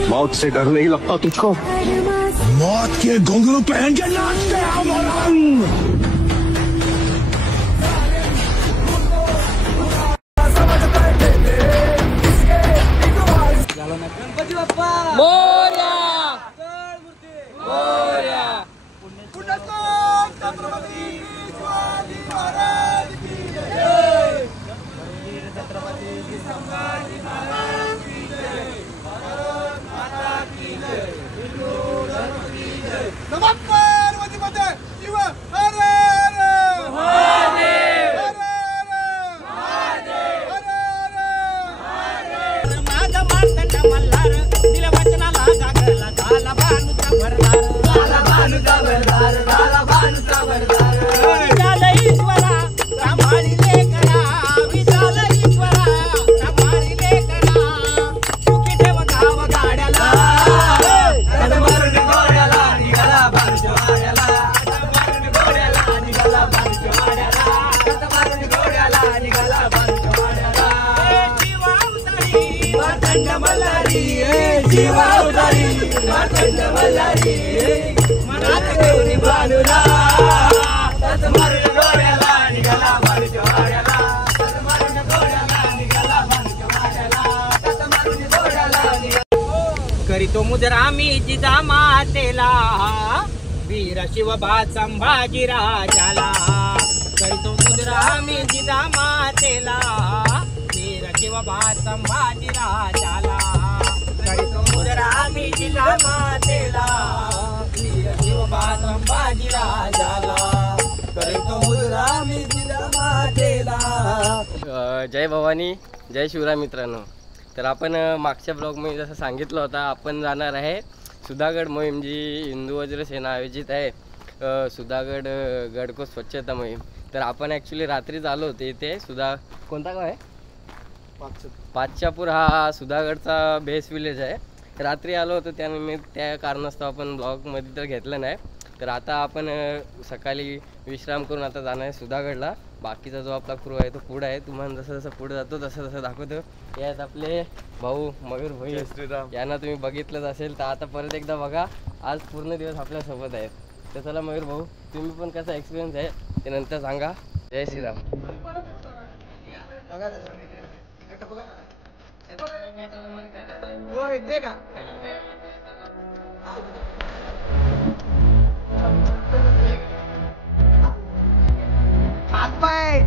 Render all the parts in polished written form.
मौत से डर नहीं लगता तुझको? मौत के घुंघरू पहन के नाचते हैं मौलाना। गणपती बाप्पा मोरया, मोरया, पुण्यश्लोक छत्रपती शिवाजी महाराज की जय, छत्रपती संभाजी महाराज की जय, भारत माता की जय, हिंदू धर्म की जय। नमः पार्वती माते शिव हर हर महादेव, हर हर महादेव, हर हर महादेव। मल्हार दिल वचनाला जागला झाला भानुचा भरदार, झाला भानुचा भरदार, झाला भानुचा भरदार। विशाल ईश्वरा सांभाळिले करा, विशाल ईश्वरा सांभाळिले करा, सुखी ठेव गाव गाड्याला, मारून घोड्याला निघाला भानुच्या वाड्याला, मारून घोड्याला निघाला भानुच्या वाड्याला, मारून घोड्याला निघाला भानुच्या वाड्याला। शिवा उतारी वाटंड मल्हारी, शिवा उतारी वाटंड मल्हारी, मनात घेऊन भानुला, तस मारून घोड्याला निघाला भानुच्या वाड्याला, तस मारून घोड्याला निघाला भानुच्या वाड्याला, तस मारून घोड्याला निघाला। करीतो मुजरा मी जिजा मातेला, वीर शिवबा संभाजी राजाला, करीतो मुजरा मी जिजा मातेला, वीर शिवबा संभाजी राजाला, करीतो मुजरा मी जिजा मातेला, वीर शिवबा संभाजी राजाला, करीतो मुजरा मी जिजा मातेला। जय भवानी, जय शिवराय मित्रांनो। तर आपण मागच्या ब्लॉगमध्ये जसं सांगितलं होतं, आपण जाणार आहे सुधागड मोहीम, जी हिंदू वज्र सेना आयोजित आहे, सुधागड गडको स्वच्छता मोहीम। तर आपण ॲक्च्युली रात्रीच आलो होते इथे कोणता गाव आहे? पाचशापूर हा सुधागडचा बेस विलेज आहे। रात्री आलो होतो त्यानिमित्त, त्या कारणास्तव आपण ब्लॉगमध्ये तर घेतलं नाही। तर आता आपण सकाळी विश्राम करून आता जाणार आहे सुधागडला। बाकीचा जो आपला क्रू आहे तो पुढे आहे, तुम्हाला जसं जसं पुढे जातो तसं तसं दाखवतो। हे आहेत आपले भाऊ मयूर भाई, यांना तुम्ही बघितलंच असेल, तर आता परत एकदा बघा, आज पूर्ण दिवस आपल्यासोबत आहेत। तर चला मयूर भाऊ, तुम्ही पण कसा एक्सपिरियन्स आहे ते नंतर सांगा। जय श्रीराम।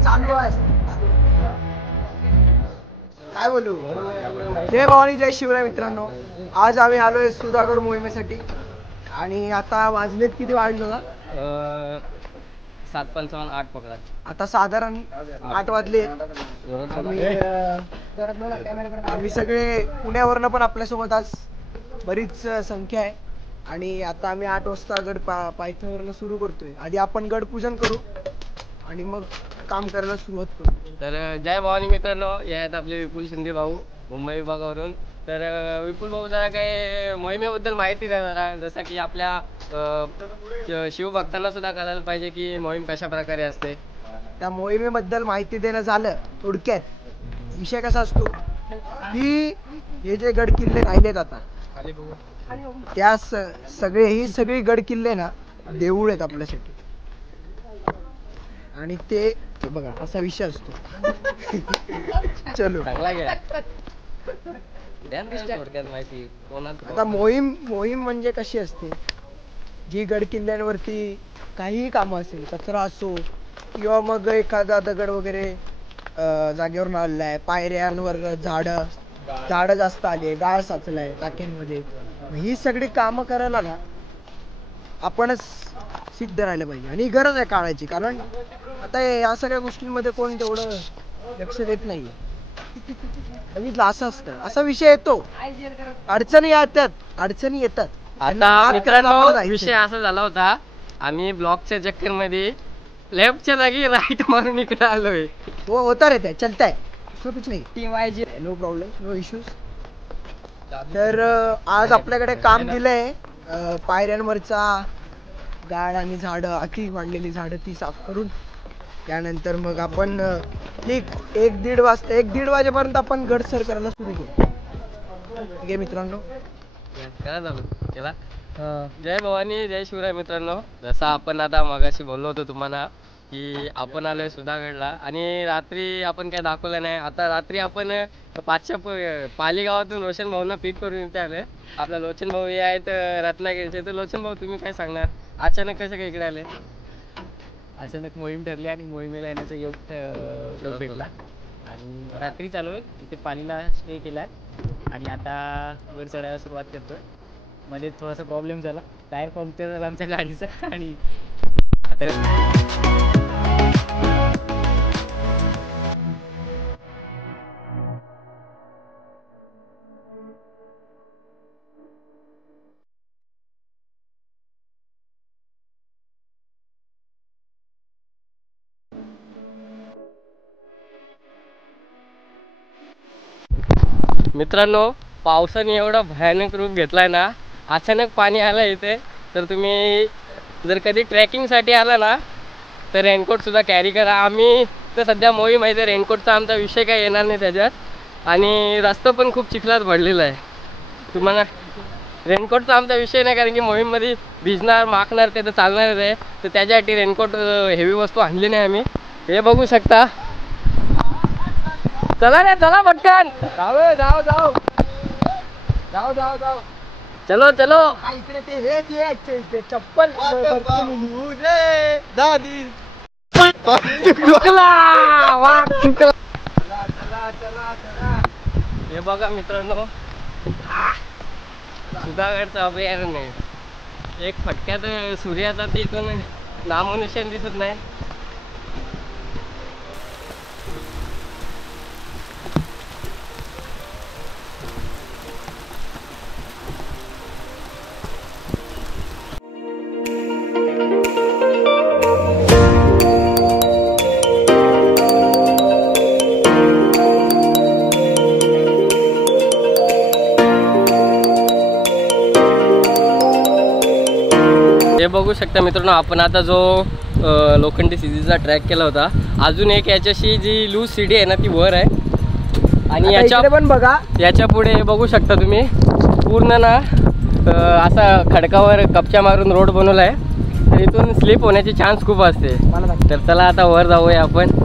चालू आहे, काय बोलू। जय भवानी, जय शिवराय मित्रांनो। आज आम्ही आलोय सुधागड मोहिमेसाठी आणि आता वाजलेत किती वाजले ना? 7:55 8 पकडा। आता साधारण 8 वाजले। आम्ही सगळे पुण्यावरनं पण आपल्यासोबत आज बरीच संख्या आहे आणि आता आम्ही 8 वाजता गड पायथ्यावरनं सुरू करतोय। आधी आपण गड पूजन करू आणि मग काम करायला सुरुवात करू। तर जय भवानी मित्रांनो, हे आहेत आपले विपुल शिंदे भाऊ मुंबई विभागावरून। तर विपुल भाऊ जरा काही मोहिमेबद्दल माहिती देणार, जसं की आपल्या शिवभक्तांना सुद्धा कळायला पाहिजे की मोहीम कशा प्रकारे असते। त्या मोहिमेबद्दल माहिती देणं झालं थोडक्यात, विषय कसा असतो की हे जे गड किल्ले राहिलेत आता, त्या सगळी गड किल्ले ना देऊळ आहेत आपल्यासाठी, आणि ते बघा असा विषय असतो। चलो आता मोहीम म्हणजे कशी असते, जी गड किल्ल्यांवरती काहीही कामं असेल, कचरा असो किंवा मग एखादा दगड वगैरे जागेवर आलेला आहे, पायऱ्यांवर झाडं जास्त आली, गाळ साचलाय टाक्यांमध्ये, ही सगळी कामं करायला ना आपणच सिद्ध राहिलं पाहिजे। आणि गरज आहे काळाची, कारण आता या सगळ्या गोष्टींमध्ये कोण तेवढं लक्ष देत नाहीये। असं असतं, असा विषय येतो, अडचणी येतात। आता मित्रांनो विषय असा झाला होता, आम्ही ब्लॉकच्या चक्कर मध्ये लेफ्टच्या जागी राईट मारून इकडे आलोय। वो होता रहता है, चलता है, उसमें कुछ नहीं, team wise no problem, no issues. तर आज आपल्याकडे काम दिलंय पायऱ्यांवरचा गाळ आणि झाडं, अति वाढलेली झाडं ती साफ करून, त्यानंतर मग आपण ठीक 1-1:30 वाजेपर्यंत आपण गड सर करायला सुरू करू। ठीक आहे मित्रांनो, करा चालू केला. जय भवानी जय शिवराय मित्रांनो. जसं आपण आता मगाशी बोललो होतो तुम्हाला की आपण आलोय सुधागडला आणि रात्री आपण काय दाखवलं नाही. आता रात्री आपण पाली गावातून रोशन भाऊंना पिक करून इथे आलोय. आपला लोचन भाऊ हे आहेत रत्नागिरीचे. तर लोचन भाऊ तुम्ही काय सांगणार, अचानक कसं काय इकडे आले? अचानक मोहीम ठरली आणि मोहिमेला येण्याचा योग भेटला आणि रात्री चालू आहे इथे पालीला स्टे केला आहे आणि आता वर चढायला सुरुवात करतोय. मध्ये थोडासा प्रॉब्लेम झाला, टायर पंक्चर झाला आमच्या गाडीचा आणि मित्रांनो पावसाने एवढा भयानक रूप घेतलाय ना, अचानक पाणी आलं इथे. तर तुम्ही जर कधी ट्रेकिंगसाठी आला ना तर रेनकोट सुद्धा कॅरी करा. आम्ही तर सध्या मोहीम आहे, रेनकोटचा आमचा विषय काय येणार नाही त्याच्यात. आणि रस्ता पण खूप चिखलात भरलेला आहे. तुम्हाला रेनकोटचा आमचा विषय नाही, कारण की मोहीममध्ये भिजणार माखणार ते तर चालणारच आहे. तर त्याच्यासाठी रेनकोट हेवी वस्तू आणली नाही आम्ही. हे बघू शकता. चला रे चला पटकन जाऊ जाऊ जाऊ जाऊ जाऊ जाऊ चलो चलो. इकडे ते हे ते चप्पल दादी हे बघा मित्रांनो सुधागडचं अभयारण्य आहे. एक फटक्यात सूर्याचा तिथून नामोनिशाण दिसत नाही. हे बघू शकता मित्रांनो, आपण आता जो लोखंडी सीडीचा ट्रॅक केला होता, अजून एक याच्याशी जी लूज सीडी आहे ना ती वर आहे. आणि याच्या पण बघा, याच्या पुढे बघू शकता तुम्ही पूर्ण ना असा खडकावर कपच्या मारून रोड बनवला आहे. तर इथून स्लिप होण्याची चान्स खूप असते. तर चला आता वर जाऊया आपण.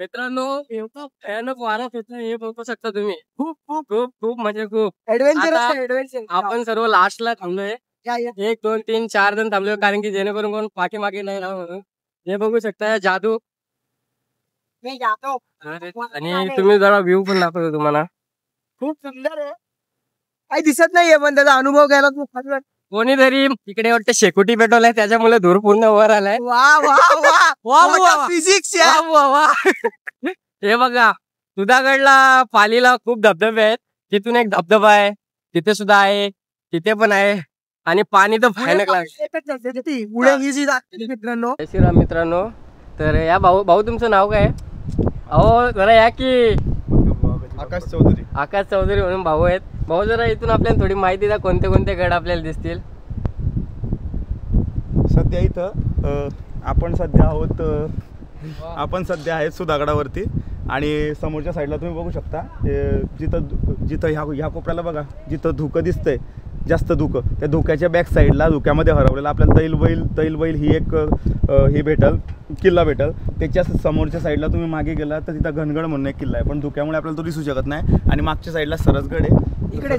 मित्रांनो भयानक वारा फिरतोय, हे बघू शकता तुम्ही. खूप खूप खूप खूप म्हणजे खूप ऍडव्हेंचर आपण सर्व लास्टला थांबलोय. 1 2 3 4 जण थांबलोय, कारण की जेणेकरून कोण पाठीमागे नाही राहा म्हणून. हे बघू शकता जादू. आणि तुम्ही जरा व्ह्यू पण दाखवतो तुम्हाला. खूप सुंदर आहे, काही दिसत नाहीये पण त्याचा अनुभव घ्यायला खूप छान वाटतं. कोणीतरी इकडे वाटतं शेकोटी पेटवलाय, त्याच्यामुळे धूर पूर्ण वर आलाय. फिजिक्स हे बघा सुधागडला पालीला खूप धबधबे आहेत. तिथून एक धबधबा आहे, तिथे सुद्धा आहे, तिथे पण आहे. आणि पाणी तर भयानक लागतं मित्रांनो. जय श्रीराम मित्रांनो. तर या भाऊ तुमचं नाव काय? अहो जरा या की. आकाश चौधरी. आकाश चौधरी म्हणून भाऊ आहेत. भाऊ जरा इथून आपल्याला थोडी माहिती द्या, कोणते कोणते गड आपल्याला दिसतील. सध्या इथं आपण सध्या आहेत सुधागडावरती. आणि समोरच्या साईडला तुम्ही बघू शकता जिथं ह्या कोपऱ्याला बघा, जिथं धुकं दिसतंय जास्त धुकं, त्या धुक्याच्या बॅक साईडला धुक्यामध्ये हरवलेला आपल्याला तैलबैल ही एक हे भेटल, किल्ला भेटल. त्याच्या समोरच्या साईडला तुम्ही मागे गेला तर तिथं घनगड म्हणून एक किल्ला आहे, पण धुक्यामुळे आपल्याला तो दिसू शकत नाही. आणि मागच्या साईडला सरसगड आहे. इकडे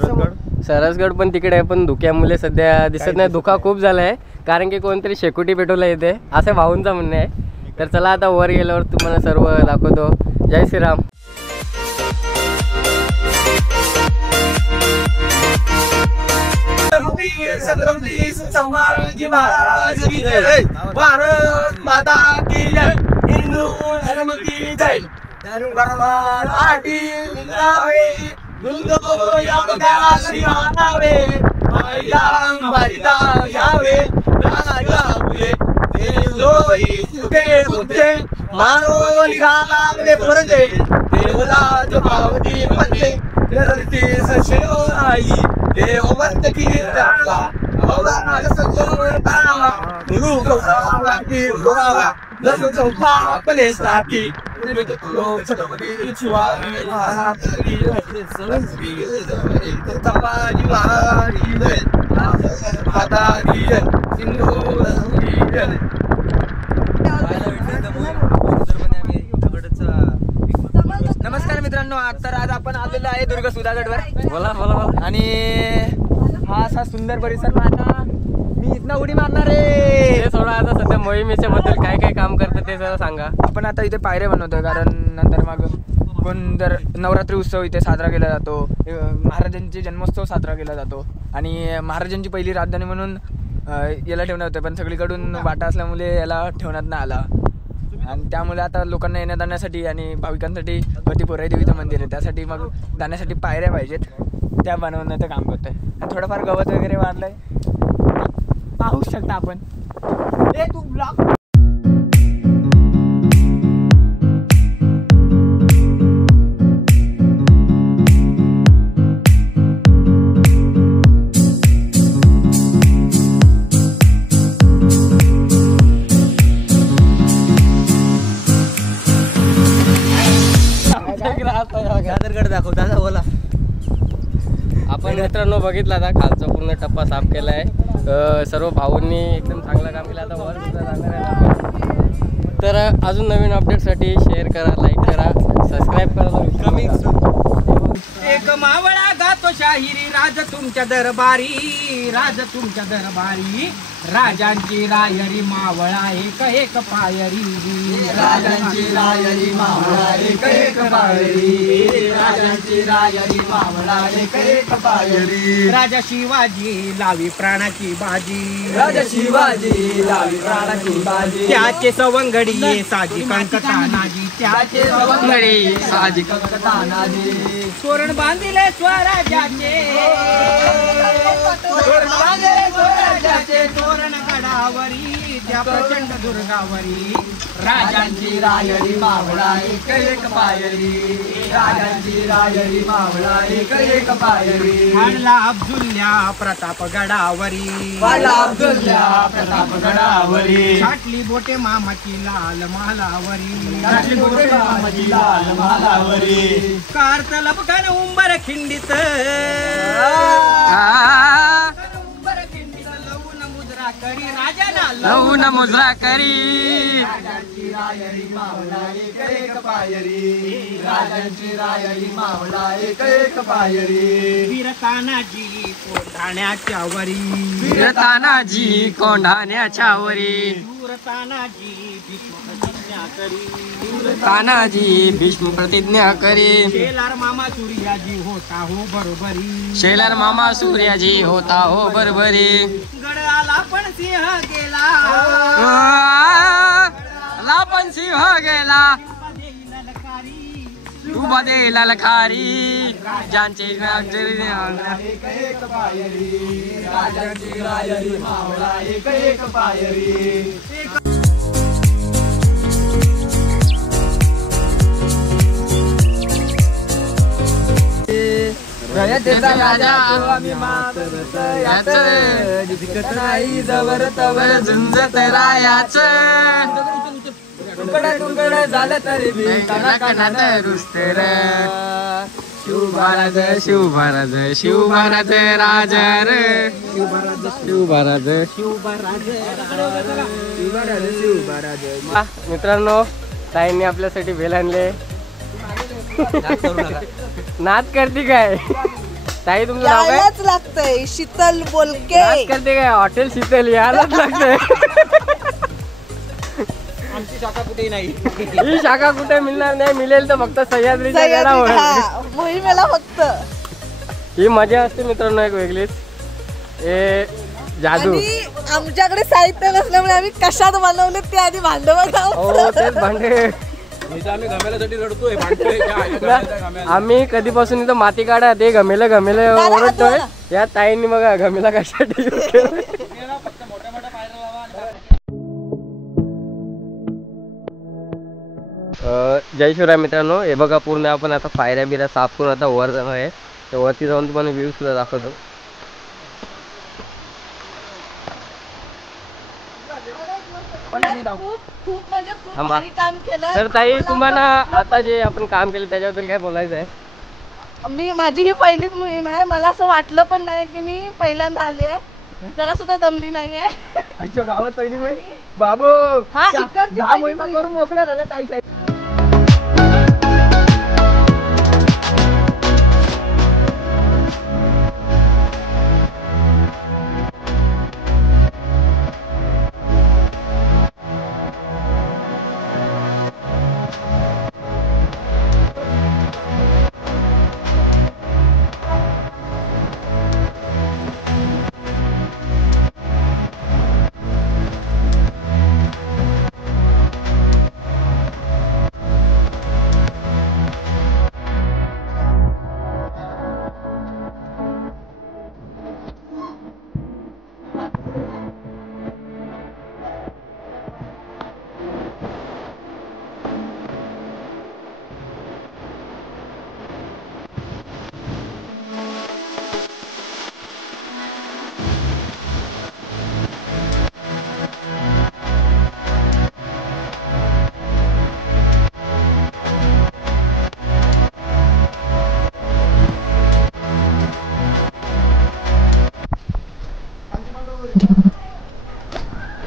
सरसगड पण तिकडे आहे, पण धुक्यामुळे सध्या दिसत नाही. धुका खूप झालाय, कारण की कोणतरी शेकोटी पेटवला येते असं भाऊंचं म्हणणं आहे. तर चला आता वर गेल्यावर तुम्हाला सर्व दाखवतो. जय श्रीराम. भारत माता की जय, हिंदू धर्म की जय. मानव निघाला परंजे देवराज पावती म्हणते धरती सशिवराई देव म्हणत की रावा अवराज सजोर तावा गुरु गोसावा की गोसावा लसो चौथा आपले साथी लो छत्रपती शिवाजी महाराज की संस्कृती तपाजी वारी माता की सिंधू की नमस्कार मित्रांनो, तर आज आपण आलेलो आहे दुर्ग सुधागडवर. बोला बोला बोला. आणि हा असा सुंदर परिसर पाहता मी इथनं उडी मारणार आहे. ते थोडं आता सध्या मोहिमेच्या बद्दल काय काय काम करतं ते जरा सांगा. आपण आता इथे पायऱ्या बनवतोय, कारण नंतर मग कोण जर नवरात्री उत्सव इथे साजरा केला जातो, महाराजांचे जन्मोत्सव साजरा केला जातो आणि महाराजांची पहिली राजधानी म्हणून याला ठेवण्यात होतं, पण सगळीकडून वाटा असल्यामुळे याला ठेवण्यात नाही आला. आणि त्यामुळे आता लोकांना येण्या जाण्यासाठी आणि भाविकांसाठी वरती पोराई देवीचं मंदिर आहे, त्यासाठी मग जाण्यासाठी पायऱ्या पाहिजेत, त्या बनवण्याचं काम करतोय. आणि थोडंफार गवत वगैरे वाढलंय, पाहू शकता आपण. तू ब्लॉग आपण मित्रांनो बघितला आता खालचा पूर्ण टप्पा साफ केला आहे. सर्व भाऊंनी एकदम चांगलं काम केलं. आता वर सुद्धा जाणार आहे आपण. तर अजून नवीन अपडेटसाठी शेअर करा, लाईक करा, सबस्क्राईब करा. एक मावळा गातो शाहिरी राज तुमच्या दरबारी, राज तुमच्या दरबारी, राजांची रायरी मावळा एक एक पायरी, राजांची रायरी मावळा एक एक पायरी, राजांची रायरी मावळा एक एक पायरी. राजा शिवाजी लावी प्राणाची बाजी, राजा शिवाजी लावी प्राणाची बाजी, त्याचे सवंगडी साजी कंकतानाजी, त्याचे सवंगडी साजी कंकतानाजी. तोरण बांधिले स्वराज्याचे, तोरण बांधिले स्वराज्याचे, तोरण गडावरी त्या प्रचंड दुर्गावरी, राजांची रायरी मावळा एक एक पायरी, राजांची रायरी मावळा एक एक पायरी. वाढला अब्दुल्ल्या प्रतापगडावरी, वाढला अब्दुल्ल्या प्रतापगडावरी, छाटली बोटे मामाची लाल महालावरी, छाटली बोटे मामाची लाल महालावरी. कारत लपकन उंबर खिंडीत, उंबर खिंडीत लवून मुद्रा करी, राजाला लवून मुद्रा करी, राजांची रायरी मावळा एक एक पायरी, राजांची रायरी मावळा एक एक पायरी. वीर तानाजी कोंढाण्याच्या वरी, वीर तानाजी कोंढाण्याच्या वरी, दूर तानाजी भीष्म प्रतिज्ञा करी, तानाजी भीष्म प्रतिज्ञा करी, शेलार मामा सूर्याजी होता हो बरोबरी, शेलार मामा सूर्याजी होता हो बरोबरी. गड आला पण सिंह गेला, लापन सिंह गेला, ललकारी, तुबा दे ललकारी, ज्यांचे एक एक पायरी, राजांची रायरी मावळा एक एक पायरी. रयतेचा राजा आम्ही मातरच याच, जिकत नाही जवर तवर झुंजत रायाच, तुकड झालं तरी बी कणाकणात रुस्तर. शिवभाराज शिवभाराज शिवभाराज राज रे, शिवभाराज शिवभाराज. मित्रांनो, ताईंनी आपल्यासाठी भेल आणले. नाच करते काय ताई? तुमचं नाव काय? यायलाच लागतंय शीतल बोलके. नाच करते काय? हॉटेल शीतल यायलाच लागतंय. आमची शाखा कुठेही नाही. ही शाखा कुठे मिळणार नाही, मिळेल तर फक्त सह्याद्रीच्या गडावर. मोहिमेला फक्त ही मजा असते मित्रांनो एक वेगळीच. हे जादू. आणि आमच्याकडे साहित्य नसल्यामुळे आम्ही कशात बनवले ते आधी भांड हो तेच भांडे. आम्ही कधीपासून इथं माती काढा ते घमेलं घमेलं ओरडतोय. या ताईंनी बघा घमेला कशासाठी use केलं. जय शिवराय मित्रांनो, हे बघा पूर्ण आपण आता पायऱ्या बिऱ्या साफ करून आता वर जाणार आहे. तर वरती जाऊन तुम्हाला व्ह्यू सुद्धा दाखवतो. खूप म्हणजे खूप थांबा. भारी काम केलं. तर ताई तुम्हाला आता जे आपण काम केलं त्याच्याबद्दल काय बोलायचं आहे? माझी ही पहिलीच मोहीम आहे. मला असं वाटलं पण नाही की मी पहिल्यांदा आली आहे. जरा सुद्धा दमली नाहीये. आमच्या गावात पहिली मोहीम. बाबू हा, इकडची दहा पहिली मोहिमा मोहीम. करून मोकळ्या झाल्या ताई.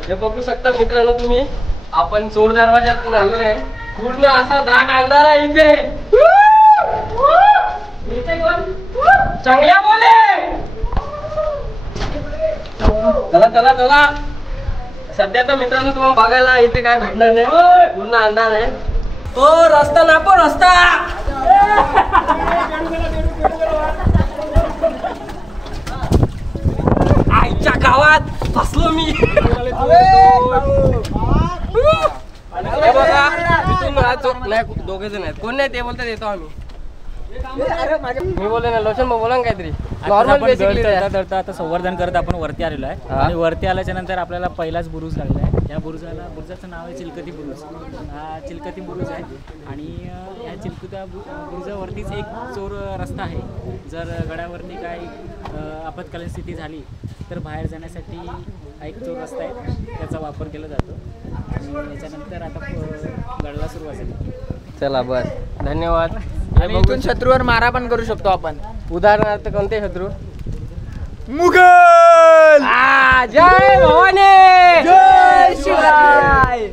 हे बघू शकता मित्रांनो तुम्ही, आपण चोर दरवाजातून आलो आहे. पूर्ण असा दाग आणणार आहे इथे. इथे कोण? चांगल्या बोले. चला चला चला. सध्या तर मित्रांनो तुम्हाला बघायला इथे काय भेटणार नाही, पूर्ण अंधार आहे. तो रस्ता नापो रस्ता. आईच्या गावात फसलो मी. हे बघा इथून नाही दोघे जण आहेत. कोण नाही ते बोलतात येतो आम्ही. मी बोलले ना लोचन बोला ना काहीतरी नॉर्मल. चढता आता संवर्धन करत आपण वरती आलेलो आहे. आणि वरती आल्याच्या नंतर आपल्याला पहिलाच बुरुज लागला आहे. या बुरुजाचं नाव आहे चिलकती बुरुज. हा चिलकती बुरुज आहे. आणि या चिलकत्या बुरुजावरतीच एक चोर रस्ता आहे. जर गडावरती काही आपत्कालीन स्थिती झाली तर बाहेर जाण्यासाठी हा एक चोर रस्ता आहे, त्याचा वापर केला जातो. आणि त्याच्यानंतर आता गडाला सुरुवात झाली. चला बस धन्यवाद. आणि इथून शत्रूवर मारा पण करू शकतो आपण. उदाहरणार्थ कोणते शत्रू? मुघल. जय भवानी. जय शिवराय.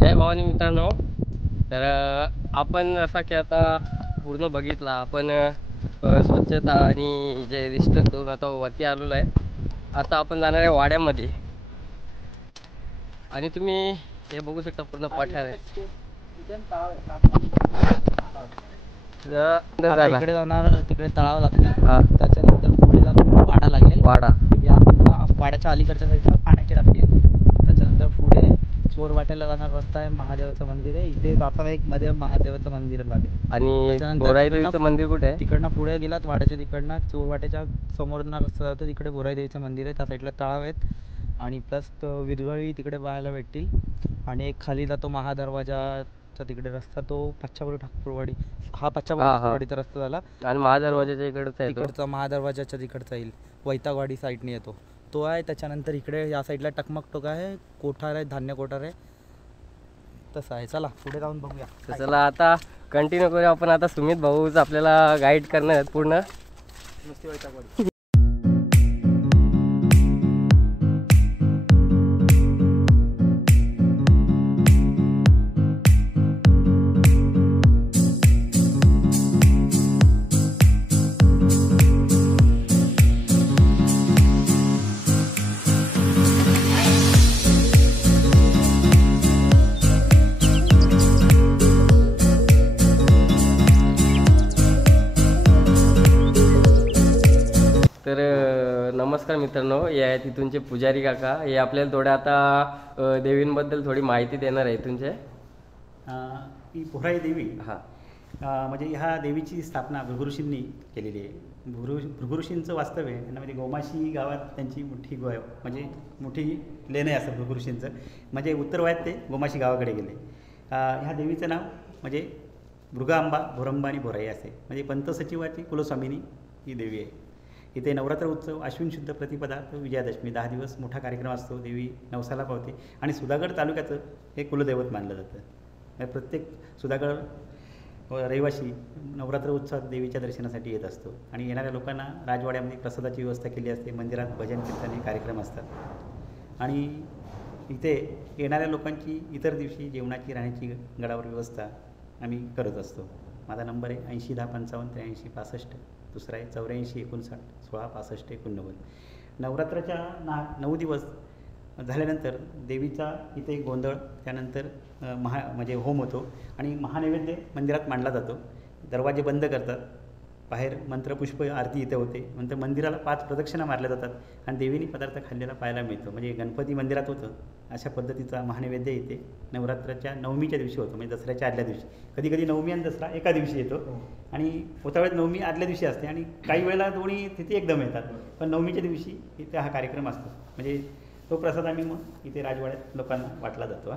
जय भवानी मित्रांनो. तर आपण असा की आता पूर्ण बघितला आपण स्वच्छता आणि जे रिस्टर करून आता वरती आलेलो आहे. आता आपण जाणार आहे वाड्यामध्ये. आणि तुम्ही हे बघू शकता पूर्ण पठार आहे. इकडे जाणार, तिकडे तळाव लागते. हा त्याच्यानंतर पुढे जाऊन वाडा लागेल. वाडा. या वाड्याच्या अलीकडच्या साईडला पाण्याची टाकी आहे. त्याच्यानंतर पुढे चोरवाट्याला जाणार रस्ता आहे, महादेवाचं मंदिर आहे. इथे जाताना एक मध्ये महादेवाचं मंदिर लागेल. आणि त्याच्यानंतर बोराईदेवीचं मंदिर कुठे आहे? तिकडनं पुढे गेलात वाड्याच्या तिकडनं चोरवाट्याच्या समोरनं रस्ता जातो, तिकडे बोराईदेवीचं मंदिर आहे. त्या साईडला तळाव आहेत आणि प्लस विरवळी तिकडे पाहायला भेटतील. आणि एक खाली जातो महादरवाजाचा तिकडे रस्ता, तो पाच्छापूर ठाकूरवाडी, हा पाच्छापूर हा. ठाकूरवाडीचा रस्ता झाला. आणि महादरवाजाच्या इकडचा आहे तो. तिकडचा महादरवाजाच्या तिकडचा येईल, वैतागवाडी साईडने येतो तो आहे. त्याच्यानंतर इकडे या साईडला टकमक टोक आहे, कोठार आहे, धान्य कोठार आहे, तसं आहे. चला पुढे जाऊन बघूया. तर चला आता कंटिन्यू करूया आपण. आता सुमित भाऊच आपल्याला गाईड करणार आहेत पूर्ण. नुसती वैतागवाडी. तर नमस्कार मित्रांनो, हे आहेत इथूनचे पुजारी काका. हे आपल्याला थोड्या आता देवींबद्दल थोडी माहिती देणार आहे इथूनचे. ही पोहराई देवी हां म्हणजे ह्या देवीची स्थापना भृगुऋषींनी केलेली आहे. भृगुऋषींचं वास्तव्य आहे म्हणजे गोमाशी गावात त्यांची मोठी म्हणजे मोठी लेण आहे असं भृगुऋषींचं. म्हणजे उत्तरवायात ते गोमाशी गावाकडे गेले. ह्या देवीचं नाव म्हणजे भृगांबा, भोरंबा आणि भोराई असे म्हणजे पंत सचिवाची कुलस्वामिनी ही देवी आहे. इथे नवरात्र उत्सव अश्विन शुद्ध प्रतिपदा तो विजयादशमी 10 दिवस मोठा कार्यक्रम असतो. देवी नवसाला पावते आणि सुधागड तालुक्याचं हे कुलदैवत मानलं जातं. म्हणजे प्रत्येक सुधागड रहिवासी नवरात्र उत्सवात देवीच्या दर्शनासाठी येत असतो. आणि येणाऱ्या लोकांना राजवाड्यामध्ये प्रसादाची व्यवस्था केली असते. मंदिरात भजन कीर्तन कार्यक्रम असतात. आणि इथे येणाऱ्या लोकांची इतर दिवशी जेवणाची, राहण्याची गडावर व्यवस्था आम्ही करत असतो. माझा नंबर आहे 80 10 55 83 65. दुसरा आहे 84 59 16 65 89. नवरात्राच्या 9 दिवस झाल्यानंतर देवीचा इथे गोंधळ, त्यानंतर म्हणजे होम होतो आणि महानैवेद्य मंदिरात मांडला जातो. दरवाजे बंद करतात, बाहेर मंत्रपुष्प आरती इथे होते. नंतर मंदिराला 5 प्रदक्षिणा मारल्या जातात आणि देवीने पदार्थ खाल्लेला पाहायला मिळतो. म्हणजे गणपती मंदिरात होतं अशा पद्धतीचा महानैवेद्य इथे नवरात्राच्या नवमीच्या दिवशी होतो, म्हणजे दसऱ्याच्या आदल्या दिवशी. कधी कधी नवमी आणि दसरा एका दिवशी येतो आणि होता वेळेस नवमी आदल्या दिवशी असते आणि काही वेळेला दोन्ही तिथे एकदम येतात. पण नवमीच्या दिवशी इथे हा कार्यक्रम असतो. म्हणजे तो प्रसाद आम्ही मग इथे राजवाड्यात लोकांना वाटला जातो.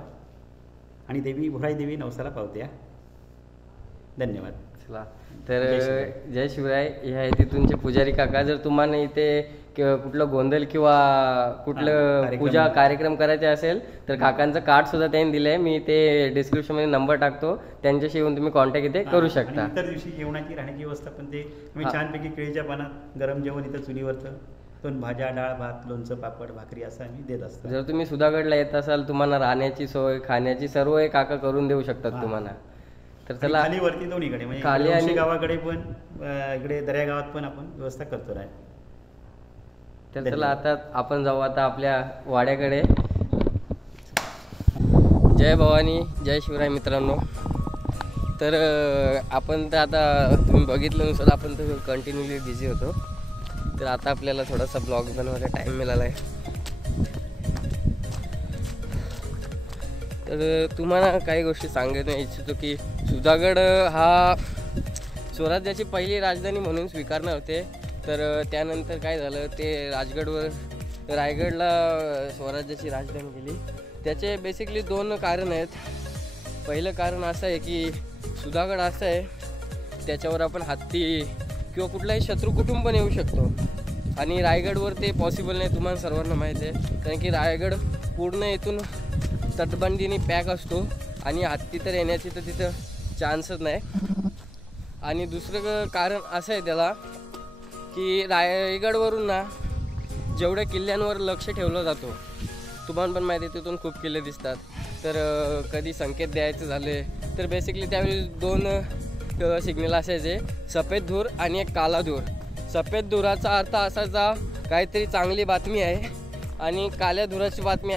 आणि देवी भोराई देवी नवसाला पावते. धन्यवाद. चला तर जय शिवराय. हे आहे तिथूनचे पुजारी काका. जर तुम्हाला इथे कुठलं गोंधळ किंवा कुठलं पूजा कार्यक्रम करायचे असेल तर काकांचं कार्ड सुद्धा त्यांनी दिलं आहे. मी ते डिस्क्रिप्शनमध्ये नंबर टाकतो, त्यांच्याशी येऊन तुम्ही कॉन्टॅक्ट इथे करू शकता. इतर दिवशी जेवणाची, राहण्याची व्यवस्था पण ते आम्ही छानपैकी केळीच्या पानात गरम जेवण इथं चुलीवरचं, 2 भाज्या, डाळ, भात, लोणचं, पापड, भाकरी असं आम्ही देत असतो. जर तुम्ही सुधागडला येत असाल, तुम्हाला राहण्याची सोय, खाण्याची सर्व हे काका करून देऊ शकतात तुम्हाला. तर चला खाली वरती दोन्हीकडे म्हणजे खाली आणि गावाकडे पण इकडे दर्या गावात पण आपण व्यवस्था करतो आहे. तर चला आता आपण जाऊ आता आपल्या वाड्याकडे. जय भवानी, जय शिवराय मित्रांनो. तर आपण तर आता तुम्ही बघितलं नुसार आपण तर कंटिन्युअली बिझी होतो. तर आता आपल्याला थोडासा ब्लॉग बनवायला टाईम मिळाला आहे. तर तुम्हाला काही गोष्टी सांगण्यात इच्छितो की सुधागड हा स्वराज्याची पहिली राजधानी म्हणून स्वीकारणार होते. तर त्यानंतर काय झालं, ते रायगडला स्वराज्याची राजधानी केली. त्याचे बेसिकली 2 कारण आहेत. पहिलं कारण असं आहे की सुधागड असं आहे त्याच्यावर आपण हत्ती किंवा कुठलाही शत्रू कुटुंब पण येऊ शकतो आणि रायगडवर ते पॉसिबल नाही. तुम्हाला सर्वांना माहिती आहे, कारण की रायगड पूर्ण इथून तटबंदीने पॅक असतो आणि हत्ती तर येण्याची तर तिथं चान्सच नाही. आणि दुसरं कारण असं आहे त्याला की रायगडवरून ना जेवढ्या किल्ल्यांवर लक्ष ठेवलं जातो, तुम्हाला पण माहिती आहे तिथून खूप किल्ले दिसतात. तर कधी संकेत द्यायचे झाले तर बेसिकली त्यावेळी 2 सिग्नल असायचे, सफेद धूर आणि एक काला धूर. सफेद धुराचा अर्थ असायचा काहीतरी चांगली बातमी आहे आणि काल्या धुराची बातमी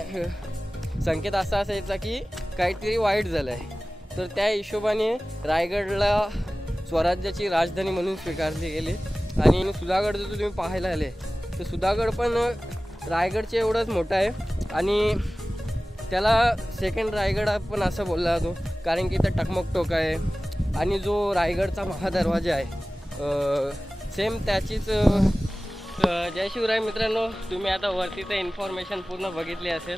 संकेत असा असायचा की काहीतरी वाईट झालं आहे. तर त्या हिशोबाने रायगडला स्वराज्याची राजधानी म्हणून स्वीकारली गेली. आणि सुधागड जर तुम्ही पाहायला आले तर सुधागड पण रायगडचे एवढंच मोठं आहे आणि त्याला सेकंड रायगड पण असं बोलला जातो, कारण की इथं टकमक टोक आहे. आणि जो रायगडचा महादरवाजा आहे सेम त्याचीच. जय शिवराय मित्रांनो, तुम्ही आता वरती तर इन्फॉर्मेशन पूर्ण बघितली असेल.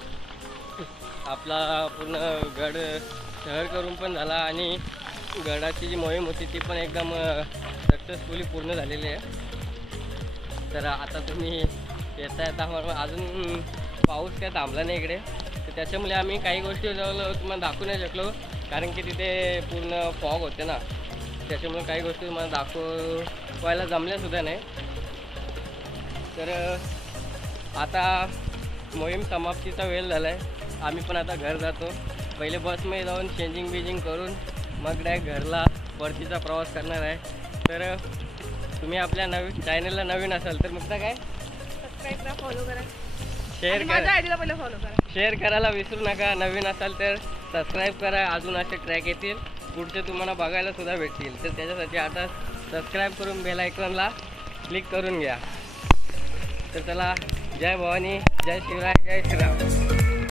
आपला पूर्ण गड शहर करून पण झाला आणि गडाची जी मोहीम होती ती पण एकदम सक्सेसफुली पूर्ण झालेली आहे. तर आता तुम्ही येता अजून पाऊस काय थांबला नाही इकडे, तर त्याच्यामुळे आम्ही काही गोष्टी तुम्हाला दाखवू नाही शकलो, कारण की तिथे पूर्ण फॉग होते ना, त्याच्यामुळे काही गोष्टी तुम्हाला दाखवायला जमल्यासुद्धा नाही. तर आता मोहीम समाप्तीचा वेळ झाला आहे. आम्ही पण आता घर जातो. पहिले बसमध्ये जाऊन चेंजिंग करून मग डायरेक्ट घरला परतीचा प्रवास करणार आहे. तर तुम्ही आपल्या चॅनलला नवीन असाल तर मग काय सबस्क्राईब करा, फॉलो करा, शेअर माझ्या करा, आयडीला पहिलं फॉलो करा. शेअर करायला विसरू नका. नवीन असाल तर सबस्क्राईब करा. अजून असे ट्रॅक येतील पुढचे तुम्हाला बघायला सुद्धा भेटतील. तर त्याच्यासाठी आता सबस्क्राईब करून बेल आयकॉनला क्लिक करून घ्या. तर चला, जय भवानी, जय शिवराय, जय श्रीराम.